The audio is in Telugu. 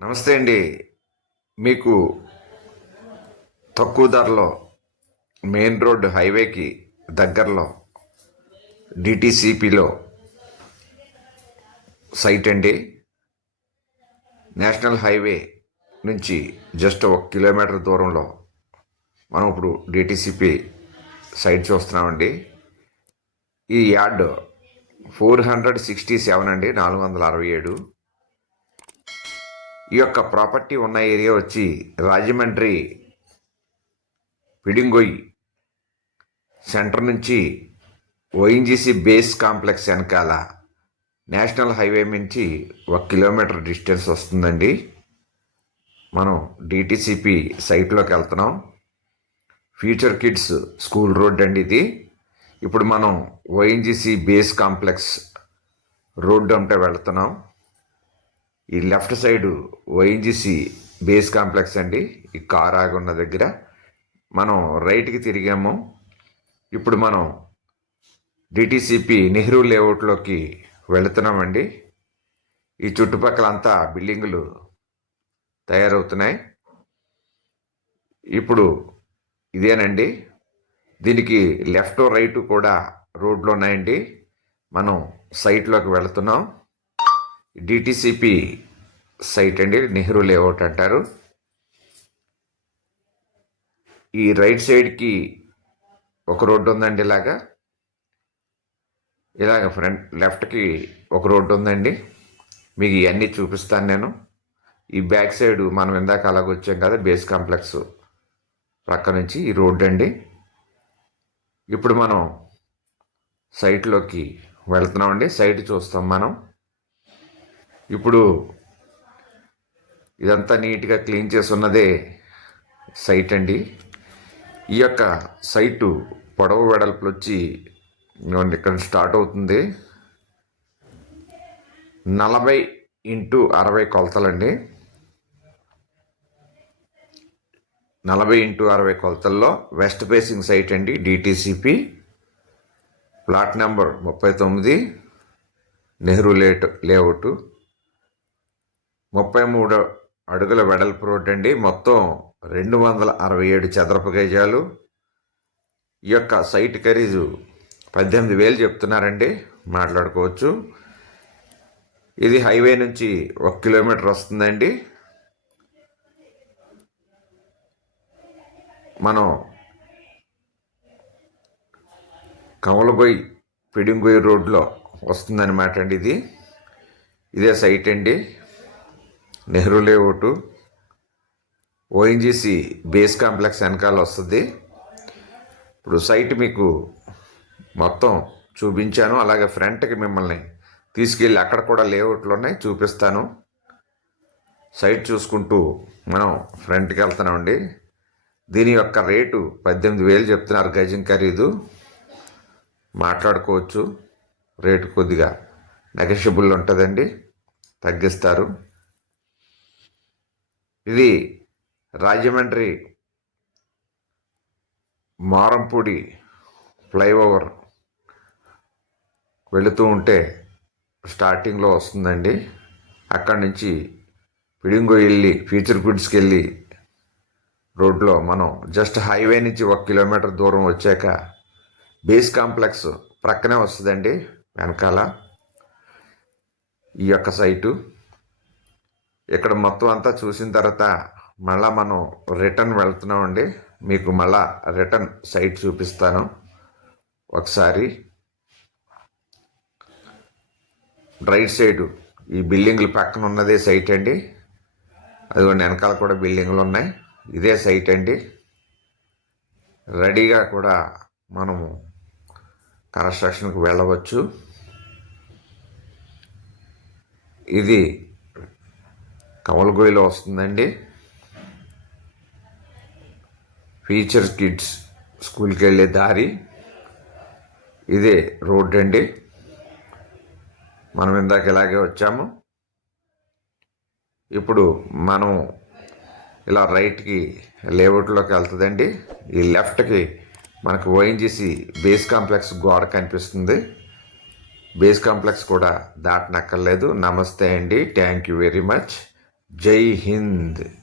నమస్తే అండి. మీకు తక్కువ ధరలో మెయిన్ రోడ్ హైవేకి దగ్గరలో డిటిసిపిలో సైట్ అండి. నేషనల్ హైవే నుంచి జస్ట్ 1 కిలోమీటర్ దూరంలో మనం ఇప్పుడు డిటిసిపి సైట్ చూస్తున్నామండి. ఈ యార్డ్ 467 అండి, 467. ఈ యొక్క ప్రాపర్టీ ఉన్న ఏరియా వచ్చి రాజమండ్రి పిడింగొయ్యి సెంటర్ నుంచి ఓఎన్జీసీ బేస్ కాంప్లెక్స్ వెనకాల నేషనల్ హైవే నుంచి 1 కిలోమీటర్ డిస్టెన్స్ వస్తుందండి. మనం డిటిసిపి సైట్లోకి వెళ్తున్నాం. ఫ్యూచర్ కిడ్స్ స్కూల్ రోడ్ అండి ఇది. ఇప్పుడు మనం ఓఎన్జీసీ బేస్ కాంప్లెక్స్ రోడ్డు అంటే వెళ్తున్నాం. ఈ left side ONGC base complex అండి. ఈ కార్ ఆగున్న దగ్గర మనం రైట్కి తిరిగాము. ఇప్పుడు మనం డిటిసిపి నెహ్రూ లేఅవుట్లోకి వెళుతున్నామండి. ఈ చుట్టుపక్కల అంతా బిల్డింగులు తయారవుతున్నాయి. ఇప్పుడు ఇదేనండి, దీనికి లెఫ్ట్ రైట్ కూడా రోడ్లు ఉన్నాయండి. మనం సైట్లోకి వెళుతున్నాం. డిటిసిపి సైట్ అండి, నెహ్రూ లేఅవుట్ అంటారు. ఈ రైట్ సైడ్కి ఒక రోడ్డు ఉందండి, ఇలాగ ఫ్రంట్ లెఫ్ట్కి ఒక రోడ్డు ఉందండి. మీకు ఇవన్నీ చూపిస్తాను నేను. ఈ బ్యాక్ సైడ్ మనం ఇందాక అలాగ వచ్చాం కదా, బేస్ కాంప్లెక్స్ ప్రక్క నుంచి ఈ రోడ్డు అండి. ఇప్పుడు మనం సైట్లోకి వెళ్తున్నామండి. సైట్ చూస్తాం మనం. ఇప్పుడు ఇదంతా నీట్గా క్లీన్ చేసి ఉన్నదే సైట్ అండి. ఈ యొక్క సైటు పొడవు వెడల్పులు వచ్చి ఇక్కడ స్టార్ట్ అవుతుంది 40x60 కొలతలండి. 40x60 కొలతల్లో వెస్ట్ ఫేసింగ్ సైట్ అండి. DTCP plot number 39, Nehru layout. 33 అడుగుల వెడల్పు రోడ్ అండి. మొత్తం 267 చదరపు గజాలు. ఈ యొక్క సైట్ ఖరీదు 18,000 చెప్తున్నారండి, మాట్లాడుకోవచ్చు. ఇది హైవే నుంచి 1 కిలోమీటర్ వస్తుందండి. మనం కమలగొయ్యి పిడింగొయ్యి రోడ్లో వస్తుందన్నమాట అండి. ఇదే సైట్ అండి, Nehru layout. ONGC base complex వెనకాల వస్తుంది. ఇప్పుడు సైట్ మీకు మొత్తం చూపించాను. అలాగే ఫ్రంట్కి మిమ్మల్ని తీసుకెళ్ళి అక్కడ కూడా లేఅవుట్లు ఉన్నాయి, చూపిస్తాను. సైట్ చూసుకుంటూ మనం ఫ్రంట్కి వెళ్తున్నామండి. దీని యొక్క రేటు 18,000 చెప్తున్నారు గజం ఖరీదు. మాట్లాడుకోవచ్చు, రేటు కొద్దిగా నెగోషియబుల్ ఉంటుందండి, తగ్గిస్తారు. ఇది రాజమండ్రి మారంపూడి ఫ్లైఓవర్ వెళుతూ ఉంటే స్టార్టింగ్లో వస్తుందండి. అక్కడి నుంచి పిడింగొయ్యి వెళ్ళి ఫ్యూచర్ గుడ్స్కి వెళ్ళి రోడ్లో మనం జస్ట్ హైవే నుంచి 1 కిలోమీటర్ దూరం వచ్చాక బేస్ కాంప్లెక్స్ ప్రక్కనే వస్తుందండి వెనకాల ఈ యొక్క సైటు. ఇక్కడ మొత్తం అంతా చూసిన తర్వాత మళ్ళా మనం రిటర్న్ వెళ్తున్నామండి. మీకు మళ్ళా రిటర్న్ సైట్ చూపిస్తాను ఒకసారి. రైట్ సైడు ఈ బిల్డింగ్లు పక్కన ఉన్నదే సైట్ అండి. అదిగోండి వెనకాల కూడా బిల్డింగ్లు ఉన్నాయి. ఇదే సైట్ అండి. రెడీగా కూడా మనము కన్స్ట్రక్షన్కి వెళ్ళవచ్చు. ఇది కమలగొయ్యిలో వస్తుందండి. ఫ్యూచర్ కిడ్స్ స్కూల్కి వెళ్ళే దారి ఇదే రోడ్ అండి. మనం ఇందాక ఇలాగే వచ్చాము. ఇప్పుడు మనం ఇలా రైట్కి లేఅవుట్లోకి వెళ్తుందండి. ఈ లెఫ్ట్కి మనకు ఓఎన్జీసీ బేస్ కాంప్లెక్స్ గోడ కనిపిస్తుంది. బేస్ కాంప్లెక్స్ కూడా దాటనక్కర్లేదు. నమస్తే అండి, థ్యాంక్ యూ వెరీ మచ్. జై హింద్.